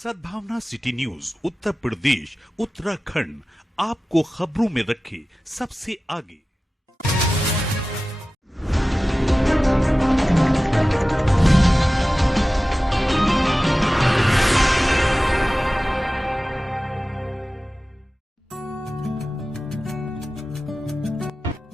सद्भावना city news Uttar Pradesh Uttarakhand आपको खबरों में रखे सबसे आगे।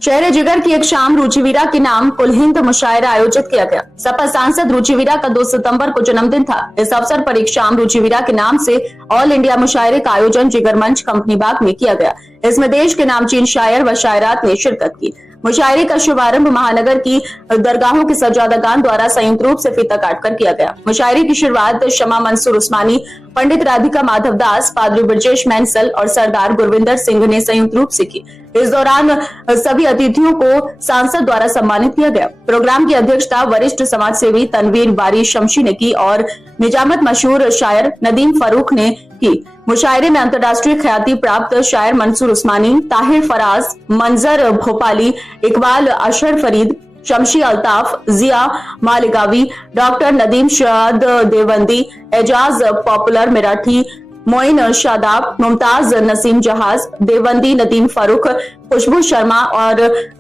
शहर जिगर की एक शाम रुचिवीरा के नाम कुल हिंद मुशायरा आयोजित किया गया। सपा सांसद रुचिवीरा का 2 सितंबर को जन्मदिन था। इस अवसर पर एक शाम रुचिवीरा के नाम से ऑल इंडिया मुशायरे का आयोजन जिगर मंच कंपनी बाग में किया गया। इसमें देश के नामचीन शायर व शायरात ने शिरकत की। मुशायरे का शुभारंभ महानगर की दरगाहों के सज्जादगान द्वारा संयुक्त रूप से फीता काटकर किया गया। मुशायरे की शुरुआत शमा मंसूर उस्मानी, पंडित राधिका माधव दास, पादरी ब्रजेश मैंसल और सरदार गुरविंदर सिंह ने संयुक्त रूप से की। इस दौरान सभी अतिथियों को सांसद द्वारा सम्मानित किया गया। प्रोग्राम की अध्यक्षता वरिष्ठ समाज सेवी तनवीर बारी शमशी ने की और निजामत मशहूर शायर नदीम फारूक ने की। मुशायरे में अंतर्राष्ट्रीय ख्याति प्राप्त शायर मंसूर उस्मानी, ताहिर फराज, मंजर भोपाली, इकबाल अशर फरीद, शमशी अल्ताफ, जिया मालिगावी, डॉक्टर नदीम शाद देवबंदी, एजाज पॉपुलर मराठी, मोइन शादाब, मुमताज नसीम जहाज, देवबंदी नदीम फारूक, खुशबू शर्मा और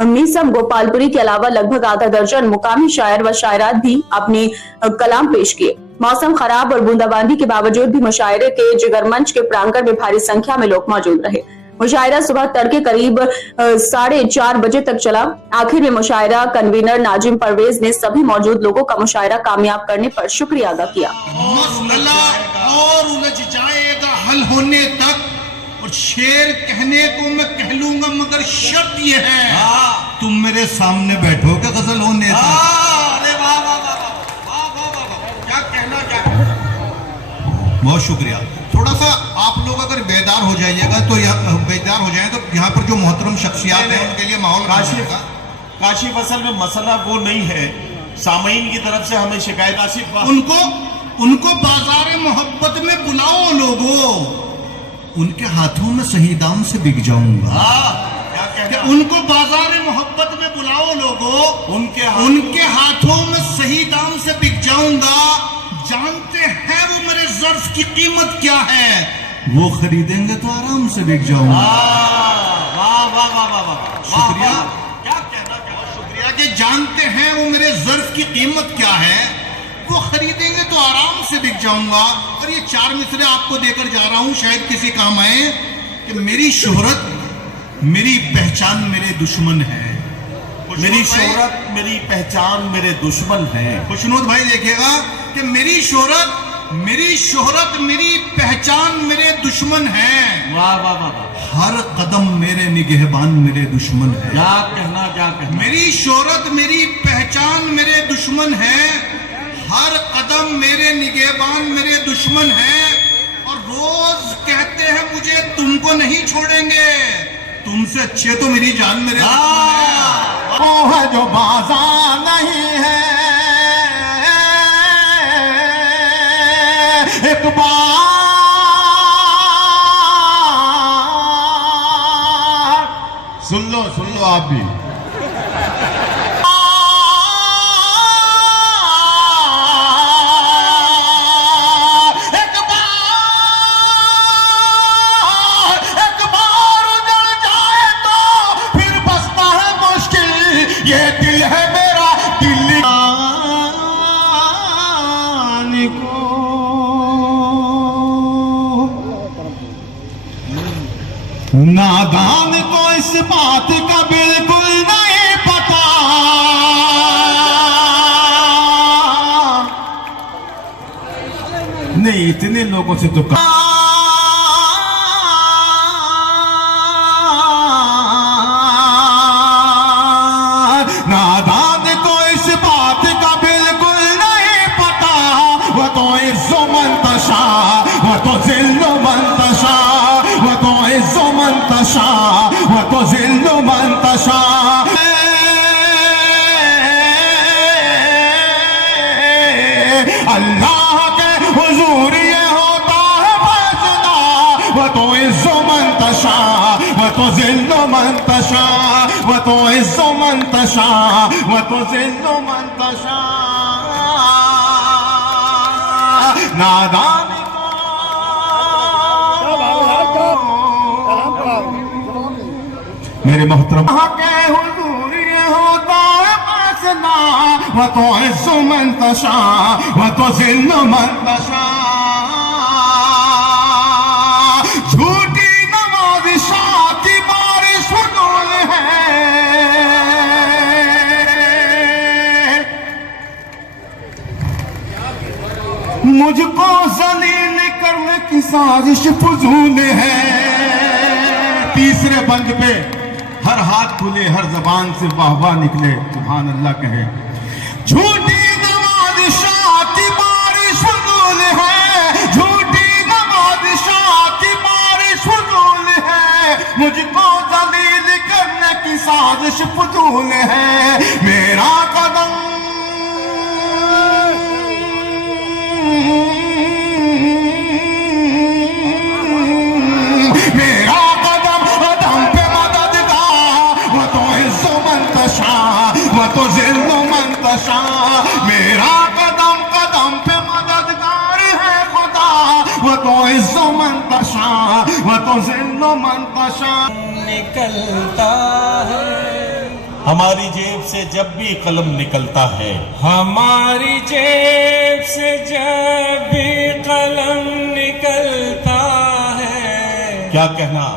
मीसम गोपालपुरी के अलावा लगभग आधा दर्जन मुकामी शायर व शायरात भी अपनी कलाम पेश किए। मौसम खराब और बूंदाबांदी के बावजूद भी मुशायरे के जिगर मंच के प्रांगण में भारी संख्या में लोग मौजूद रहे। मुशायरा सुबह तड़के करीब 4:30 बजे तक चला। आखिर में मुशायरा कन्वीनर नाजिम परवेज ने सभी मौजूद लोगों का मुशायरा कामयाब करने पर शुक्रिया अदा किया। मसला और उलझ जाएगा हल होने तक, और शेर कहने को मैं कह लूंगा मगर शर्त ये है तुम मेरे सामने बैठोगे गजल होने तक। अरे वाह वाह वाह वाह वाह वाह, क्या कहना क्या कहना। बहुत शुक्रिया। थोड़ा सा आप लोग अगर बेदार हो जाइएगा तो बेदार हो जाए तो यहाँ पर जो मोहतरम शख्सियात हैं उनके लिए माहौल काशिफ असल में मसला वो नहीं है, सामीन की तरफ से हमें शिकायत आसिफ उनको बाजार मोहब्बत में बुलाओ लोगों, उनके हाथों में सही दाम से बिक जाऊंगा। उनको बाजार मोहब्बत में बुलाओ लोगों, उनके हाथों में सही दाम से बिक जाऊंगा। जानते हैं वो मेरे ज़र्फ की कीमत क्या है, वो खरीदेंगे तो आराम से बिक जाऊंगा। वाह वाह वाह वाह वाह, शुक्रिया। क्या कहना, बहुत शुक्रिया कि जानते हैं वो मेरे ज़र्फ की कीमत क्या है, वो खरीदेंगे तो आराम से बिक जाऊंगा। और ये 4 मिसरे आपको देकर जा रहा हूं, शायद किसी काम आए कि मेरी शोहरत मेरी पहचान मेरे दुश्मन है। मेरी शोहरत मेरी पहचान मेरे दुश्मन है। खुशनूद भाई देखिएगा कि मेरी शोहरत मेरी पहचान मेरे दुश्मन है। वाह वाह वाह, हर कदम मेरे निगहबान मेरे दुश्मन है। क्या कहना मेरी शोहरत मेरी पहचान मेरे दुश्मन है, हर कदम मेरे निगहबान मेरे दुश्मन है। और रोज कहते हैं मुझे तुमको नहीं छोड़ेंगे, तुमसे अच्छे तो मेरी जान मेरे वो है जो बाजार नहीं है, एक बार सुन लो आप भी। ये दिल है मेरा, दिल को नादान को इस बात का बिल्कुल नहीं पता, नहीं इतने लोगों से तो नादान को इस बात का बिल्कुल नहीं पता, वह तो इज्जो मंतशा, वह तो जिल्लो मंतशा, वह तो इज्जो मंतशा, वह तो जिल्लो मंतशा। अल्लाह के हुजूर ये होता है फैसला, वह तो इज्जो मंतशा, वह तो जिल्लो मंतशा, वह तो इज्जो मंतशा, वह तो जिल्लो मंतशा। नादान को मेरे मोहतरम के हुजूर ये होता है फैसला, व तो इज़्ज़ु मन तशा व तो ज़िल्लु मन तशा। झूठी नमाज़ शाह की बारिश फजूल है, मुझको जलील करने की साजिश फजूल है। तीसरे बंद पे हर हाथ खुले, हर जबान से वाह वाह निकले, सुभान अल्लाह कहे। झूठी नमाज शाह की बारिश फजूल है, झूठी नमाज शाह की बारिश फजूल है, मुझको जलील करने की साजिश फजूल है। मेरा कदम तो ज़िल्लु मन तशा, मेरा कदम कदम पे मददगार है खुदा, वो तो इज़्ज़ु मन तशा वो तो ज़िल्लु मन तशा। निकलता है हमारी जेब से जब भी कलम निकलता है, हमारी जेब से जब भी कलम निकलता है, क्या कहना,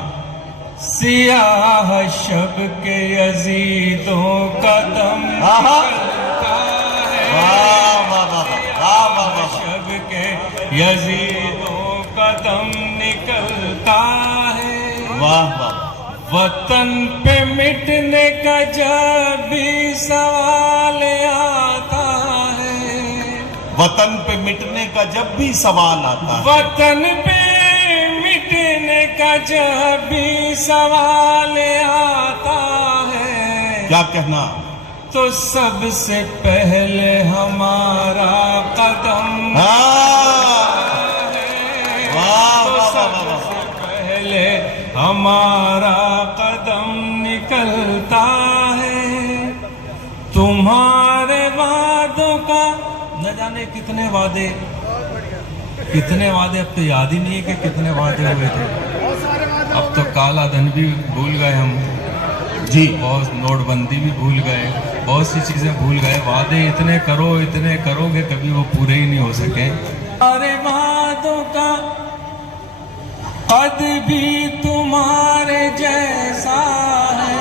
सियाह शब के यजीदों का दम निकलता है, वाह वाह वाह वाह वाह वाह, शब के यजीदों का दम निकलता है। वाह वाह, वतन पे मिटने का जब भी सवाल आता है, वतन पे मिटने का जब भी सवाल आता है, वतन पे मिटने का जब भी सवाल आता है, क्या कहना, तो सबसे पहले हमारा कदम सबसे पहले हमारा कदम निकलता है। तुम्हारे वादों का न जाने कितने वादे, अब तो याद ही नहीं है कि कितने वादे हुए थे। अब तो काला धन भी भूल गए हम जी, बहुत नोटबंदी भी भूल गए, बहुत सी चीजें भूल गए। वादे इतने करोगे कभी वो पूरे ही नहीं हो सके। अरे वादों का कद भी तुम्हारे जैसा है,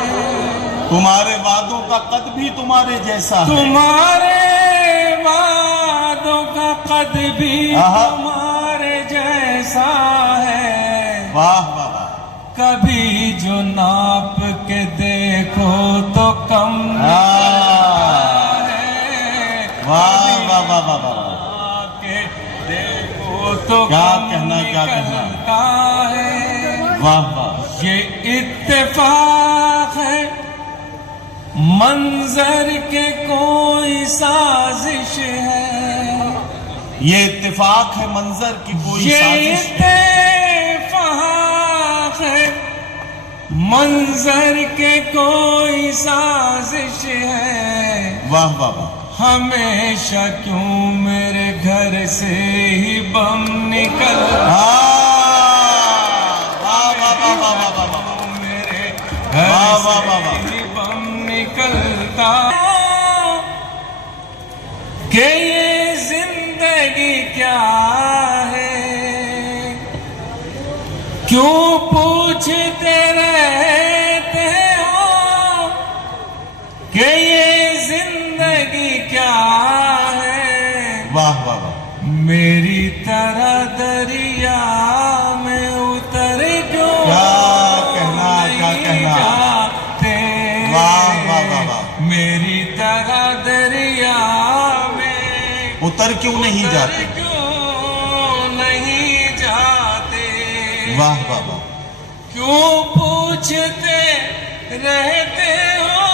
तुम्हारे वादों का कद भी तुम्हारे जैसा है, तुम्हारे वादों का कद भी तुम्हारे जैसा है। वाह वाह, कभी जो नाप के देखो तो कम है, वाह वाह वाह वाह वाह, के देखो तो क्या कम कहना, क्या कहना, निकलता है। वाह वाह, ये इत्तेफाक है मंजर के कोई साजिश है, ये इत्तेफाक है मंजर की कोई ये साजिश है, इत्तेफाक है मंजर के कोई साजिश है। वाह वाह वाह, हमेशा क्यों मेरे घर से ही बम निकल, मेरे घर से ही बम निकलता, कि ये जिंदगी क्या है, क्यों पूछते रहते हो कि ये जिंदगी क्या है। वाह वाह वाह, मेरी तरह दरिया में उतर क्यों क्या कहना, जाते, वाह वाह वाह वाह, मेरी तरह दरिया में उतर क्यों नहीं जाते, क्यों नहीं जाते। वाह वाह वाह, क्यों पूछते रहते हो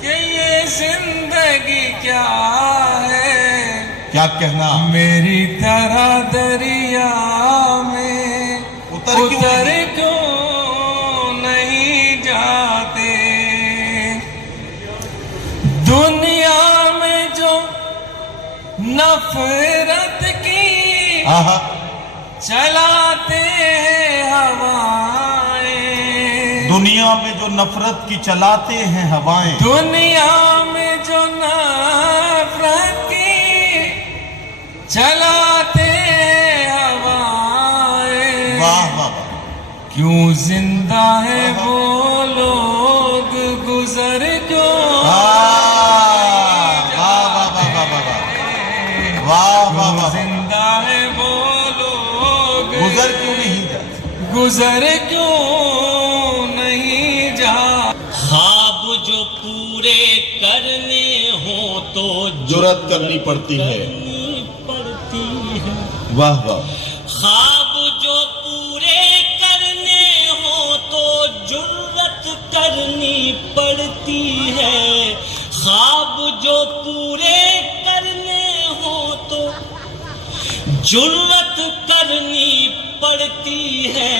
कि ये जिंदगी क्या है, क्या कहना, मेरी तरह दरिया में उतर क्यों नहीं जाते। दुनिया में जो नफरत की चलाते हैं हवाएं, दुनिया दुनिया में जो नफरत की चलाते हैं हवाएं, दुनिया में जो नफरत की चलाते हवाएं, वाह वाह वाह, क्यों जिंदा है वो लोग, गुजर क्यों जिंदा है वो लोग, गुजर क्यों नहीं जाते, गुजर क्यों नहीं जा। ख्वाब जो पूरे करने हो तो जुर्रत करनी पड़ती है। पड़ती है। वाह वाह, ख्वाब जो पूरे करने हो तो जुर्रत करनी पड़ती है। ख्वाब जो पूरे करने हो तो जुर्रत करनी पड़ती है।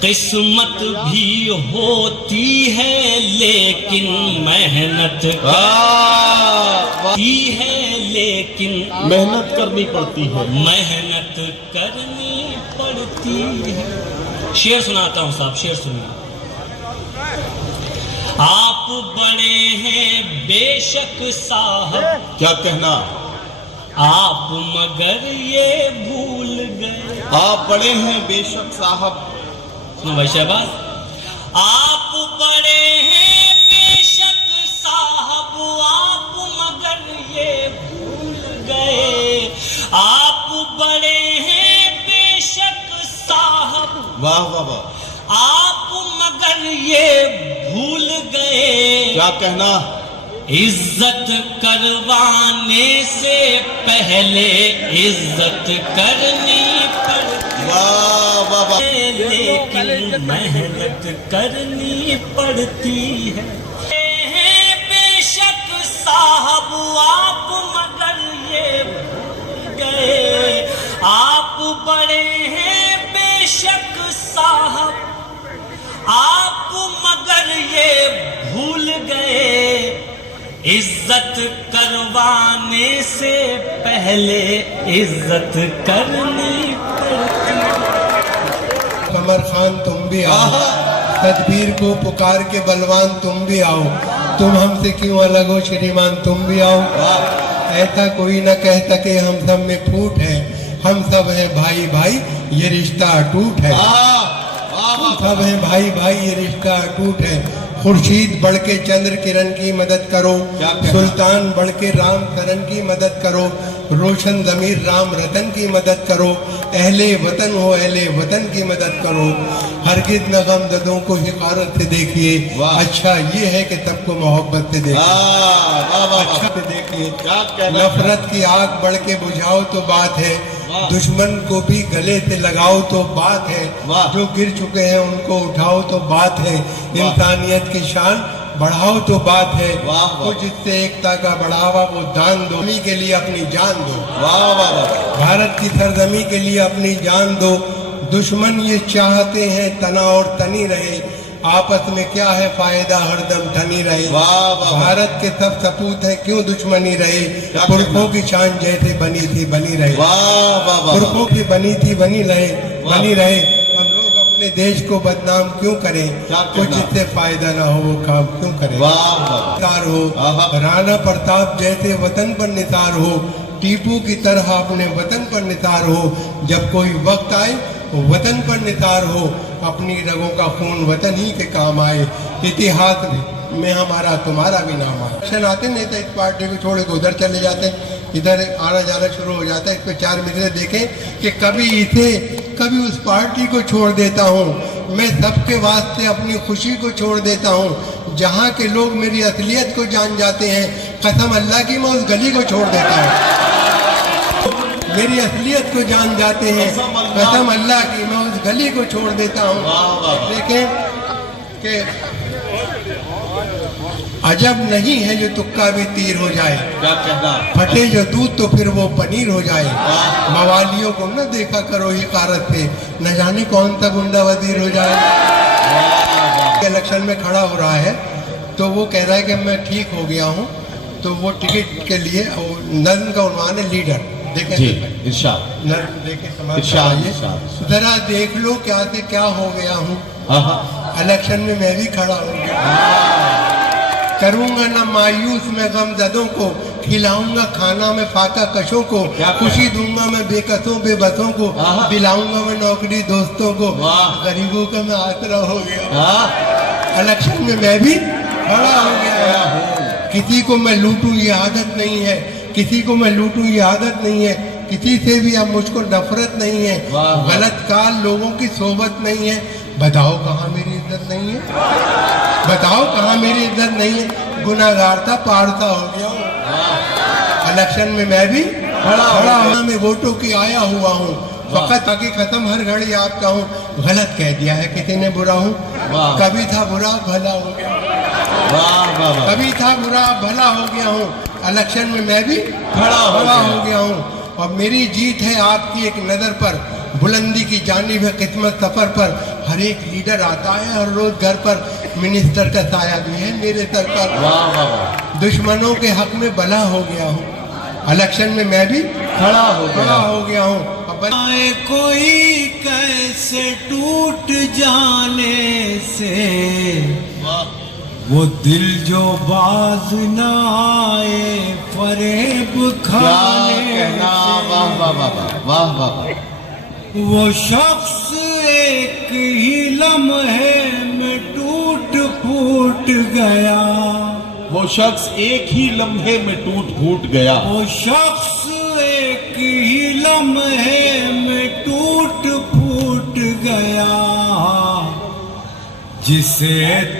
किस्मत भी होती है लेकिन मेहनत करती है, लेकिन मेहनत करनी पड़ती है। मेहनत करनी पड़ती है। शेर सुनाता हूं साहब, शेर सुनिए। आप बड़े हैं बेशक साहब, क्या कहना, आप मगर ये भूल गए। आप बड़े हैं बेशक साहब, सुनो भाई शहबाज। आप बड़े हैं बेशक साहब, आप मगर ये भूल गए। आप बड़े हैं बेशक साहब, वाह वाह वाह, आप मगर ये भूल गए। क्या कहना, इज्जत करवाने से पहले इज्जत करनी पड़ती वाह वाह वाह, लेकिन मेहनत करनी पड़ती है। बेशक साहब आप मगर ये भूल गए। आप बड़े हैं बेशक साहब, आप मगर ये भूल गए। इज्जत करवाने से पहले इज्जत करनी पड़ती। कमर खान तुम भी आओ, तदबीर को पुकार के बलवान तुम भी आओ। तुम हमसे क्यों अलग हो श्रीमान, तुम भी आओ। ऐसा कोई न कह सके हम सब में फूट है। हम सब हैं भाई भाई, ये रिश्ता अटूट है। हम सब हैं भाई भाई, ये रिश्ता अटूट है। खुर्शीद बढ़ के चंद्र किरण की मदद करो, सुल्तान बढ़ के राम शरण की मदद करो। रोशन ज़मीर राम रतन की मदद करो। अहले वतन हो अहले वतन की मदद करो। हरगिज न गमज़दों को हिकारत से देखिए, अच्छा ये है कि सबको मोहब्बत से देखिए। अच्छा से देखिए, नफरत की आग बढ़ के बुझाओ तो बात है, दुश्मन को भी गले से लगाओ तो बात है। जो गिर चुके हैं उनको उठाओ तो बात है। इंसानियत की शान बढ़ाओ तो बात है। वो जिससे एकता का बढ़ावा वो दान दो, सरजमी के लिए अपनी जान दो। भारत की सरजमी के लिए अपनी जान दो। दुश्मन ये चाहते हैं तना और तनी रहे, आपस में क्या है फायदा हरदम ठनी रहे। भारत के सब सपूत हैं क्यों दुश्मनी रहे, पुरखों की शान जैसे बनी थी बनी रहे। पुरखों की बनी थी बनी रहे। हम लोग अपने देश को बदनाम क्यों करें, कुछ जिससे फायदा ना हो वो काम क्यों करें। निसार हो राणा प्रताप जैसे वतन पर निसार हो, टीपू की तरह अपने वतन पर निसार हो। जब कोई वक्त आए वतन पर निसार हो, अपनी रगों का खून वतन ही के काम आए। इतिहास में हमारा तुम्हारा भी नाम आए। इलेक्शन आते नहीं तो इस पार्टी को छोड़ के उधर चले जाते, इधर आना जाना शुरू हो जाता है। इस पे 4 महीने देखें कि कभी इसे कभी उस पार्टी को छोड़ देता हूँ। मैं सबके वास्ते अपनी खुशी को छोड़ देता हूँ। जहाँ के लोग मेरी असलियत को जान जाते हैं, कसम अल्लाह की मैं उस गली को छोड़ देता हूँ। मेरी असलियत को जान जाते हैं, कसम अल्लाह की मैं उस गली को छोड़ देता हूँ। देखें कि अजब नहीं है जो तुक्का भी तीर हो जाए, फटे जो दूध तो फिर वो पनीर हो जाए। मवालियों को न देखा करो हिकारत पे, न जाने कौन सा गुंडा वजीर हो जाए। इलेक्शन में खड़ा हो रहा है तो वो कह रहा है कि मैं ठीक हो गया हूँ, तो वो टिकट के लिए नज्म का उन्वान है लीडर। देखें जरा देख लो क्या से क्या हो गया हूँ, इलेक्शन में मैं भी खड़ा हो गया। करूंगा ना मायूस मैं गमजदों को, खिलाऊंगा खाना में फाका कशों को, खुशी दूंगा मैं बेकसों बेबसों को, दिलाऊंगा मैं नौकरी दोस्तों को, गरीबों का मैं आसरा हो गया। इलेक्शन में मैं भी खड़ा हो गया। किसी को मैं लूटूं ये आदत नहीं है, किसी को मैं लूटूं ये आदत नहीं है, किसी से भी अब मुझको नफरत नहीं है, गलत काल लोगों की सोबत नहीं है। बताओ कहाँ मेरी इज्जत नहीं है, बताओ कहाँ मेरी इज्जत नहीं है। गुनाहगार था पारसा हो गया। इलेक्शन में मैं भी खड़ा होना में वोटों की आया हुआ हूँ, फकत आगे खत्म हर घड़ी आपका हूँ। गलत कह दिया है किसी ने बुरा हूँ, कभी था बुरा भला हो गया, कभी था बुरा भला हो गया हूँ। इलेक्शन में मैं भी खड़ा हो गया हूँ और मेरी जीत है आपकी एक नजर पर, बुलंदी की जानिब है किस्मत सफर पर। हर एक लीडर आता है हर रोज घर पर, मिनिस्टर का साया भी है मेरे सर पर। दुश्मनों के हक में भला हो गया हूँ, इलेक्शन में मैं भी खड़ा हो गया हूँ। कोई कैसे टूट जाने से वो दिल जो बाज न आए फरेब खाने से। वो शख्स एक ही लम्हे में टूट फूट गया, वो शख्स एक ही लम्हे में टूट फूट गया, वो शख्स एक ही लम्हे में टूट फूट गया, जिसे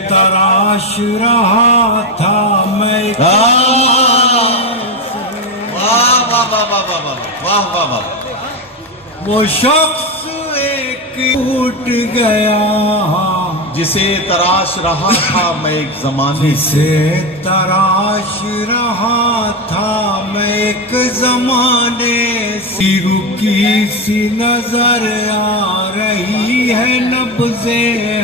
तराश रहा था मैं। वो शख्स एक टूट गया, जिसे तराश रहा था मैं एक जमाने से, तराश रहा था मैं एक जमाने से। रुकी सी नजर आ रही है नब्ज़े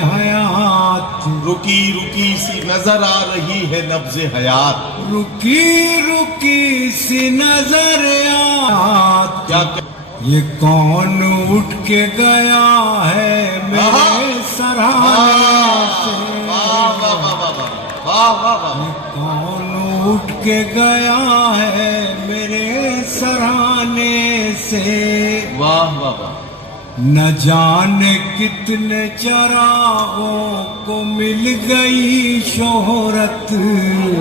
हयात, रुकी रुकी सी नजर आ रही है नब्ज़े हयात, रुकी रुकी सी नजर आ। क्या ये कौन उठ के गया है मेरे सराहने से, कौन उठ के गया है मेरे सराहने से। वाह वाह वाह। न जाने कितने चरागों को मिल गई शोहरत,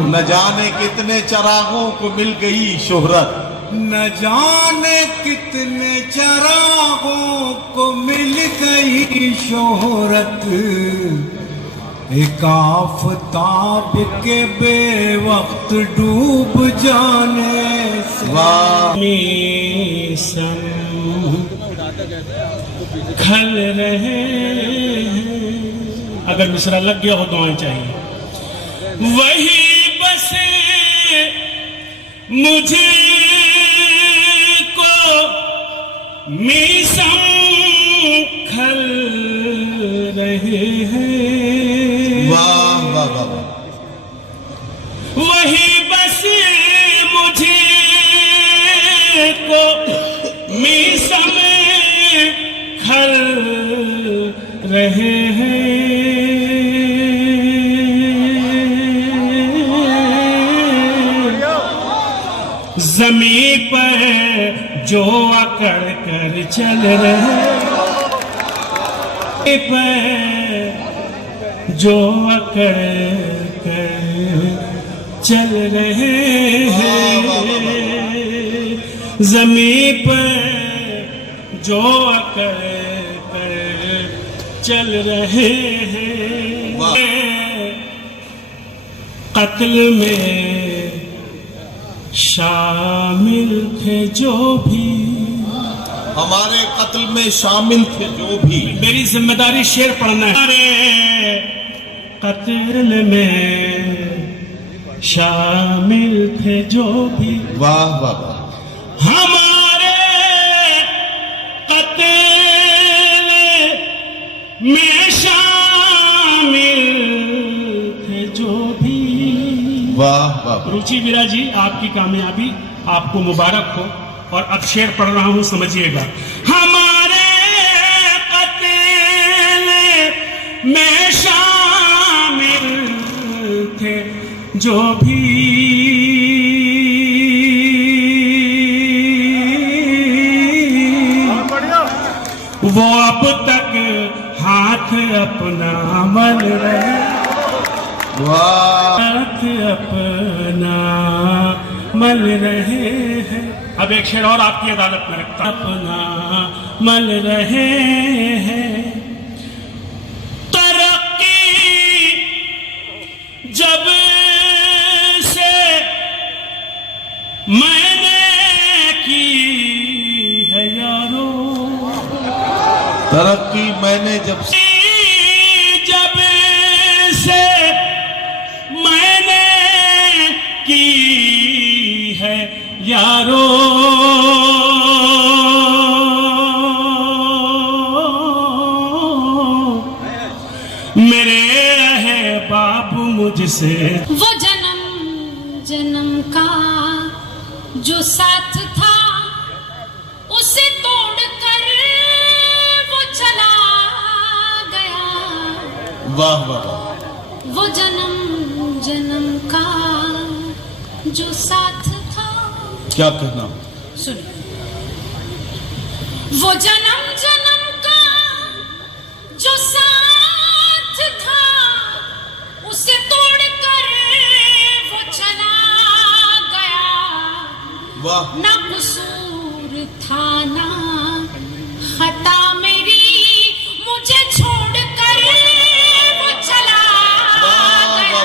न जाने कितने चरागों को मिल गई शोहरत, न जाने कितने चरागों को मिल गई शोहरत। एक आफताब के बेवक्त डूब जाने से। खल रहे हैं, अगर मिसरा लग गया हो दुआएं चाहिए। वही बसे मुझे मीसम खल रहे हैं। वाह वाह वाह। वही बस मुझे को मीसम खल रहे हैं। जमीन पर जो अकड़ कर चल रहे पर, जो अकड़ कर चल रहे हैं। जमीन पर जो अकड़ कर चल रहे हैं। कत्ल में शामिल थे जो भी, हमारे कत्ल में शामिल थे जो भी। मेरी जिम्मेदारी शेर पढ़ना है। हमारे कत्ल में शामिल थे जो भी, वाह वाह। हमारे कत्ल में शामिल थे जो भी। वाह वाह। रुचि वीरा जी, आपकी कामयाबी आपको मुबारक हो। और अब शेर पढ़ रहा हूं, समझिएगा। हमारे कत्ल में जो भी वो अब तक हाथ अपना मल रहे, हाथ अपना मल रहे हैं। अब एक शेर और आपकी अदालत में रखता, अपना मल रहे हैं। तरक्की जब से मैंने की है यारो, तरक्की मैंने जब से मैंने की है यारो, मेरे रहे बाबू मुझसे। वो जन्म जन्म का जो साथ था उसे तोड़कर वो चला गया। वाह वाह। वो जन्म जन्म का जो साथ था, क्या कहना, सुनिए। वो जन्म जन्म का जो साथ था उसे तोड़कर वो चला गया। वाह। ना कसूर था ना खता मेरी, मुझे छोड़कर वो चला गया।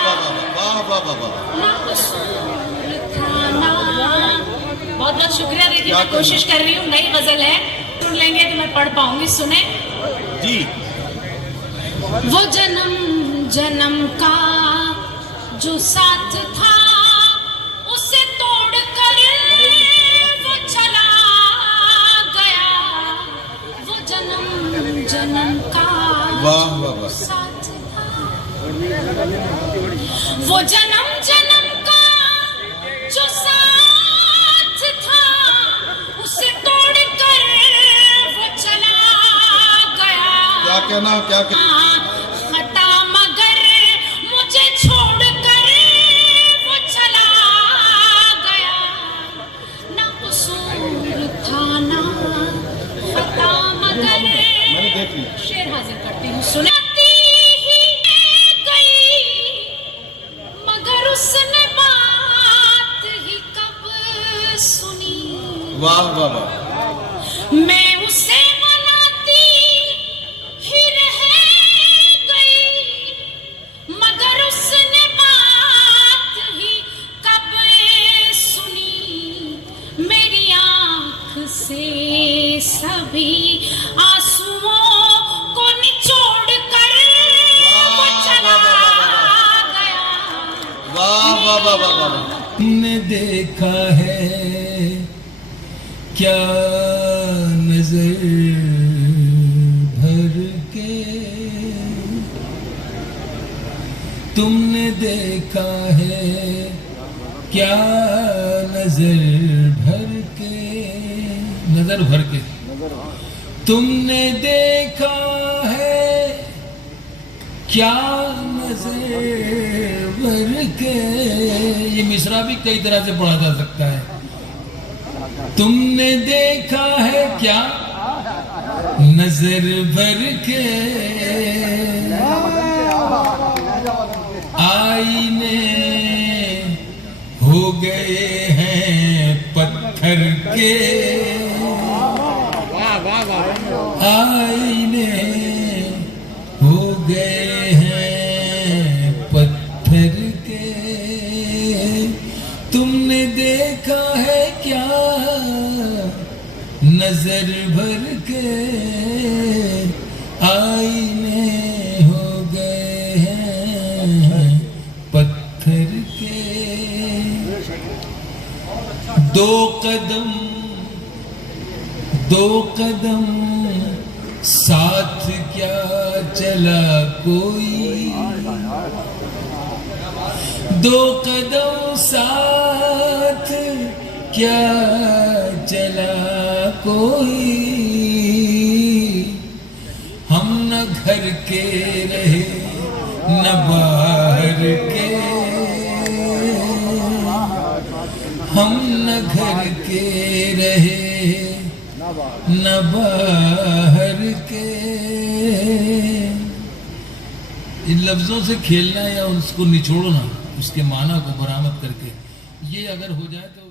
ना कसूर था ना। बहुत बहुत शुक्रिया। देखिए मैं कोशिश कर रही हूँ, नई गजल है, सुन लेंगे तो मैं पढ़ पाऊंगी। सुने जी। वो जन्म जन्म का जो साथ था उसे तोड़कर वो चला गया। वो जन्म जन्म का वाह वाह साथ था। वो जन्म जन्म का जो साथ था उसे तोड़कर वो चला गया। क्या कहना, क्या कहना, खता मगर मुझे छोड़कर वो चला गया। ना कसूर था ना खता मगर, मैंने देख लिया। शेर हाजिर करती हूँ, सुनाती ही गई मगर उसने बात ही कब सुनी। वाह वाह वाह। मैं उसे मनाती ही रह गई मगर उसने बात ही कब सुनी। मेरी आंख से सभी आंसुओं को निचोड़ कर वो चला गया। वाह वाह वाह वाह वाह। तुमने देखा है क्या नजर भर के, तुमने देखा है क्या नजर भर के, नजर भर के, तुमने देखा है क्या नजर भर के। ये मिसरा भी कई तरह से पढ़ा जा सकता है। तुमने देखा है क्या नजर भर के, आईने हो गए हैं पत्थर के, आईने हो गए हैं पत्थर के। तुमने देखा है क्या नजर भर के, आईने हो गए हैं पत्थर के। दो कदम साथ क्या चला कोई, दो कदम साथ क्या चला कोई। हम न घर के रहे न बाहर के, हम न घर के रहे न बाहर के। इन लफ्जों से खेलना या उसको निचोड़ना, उसके माना को बरामद करके, ये अगर हो जाए तो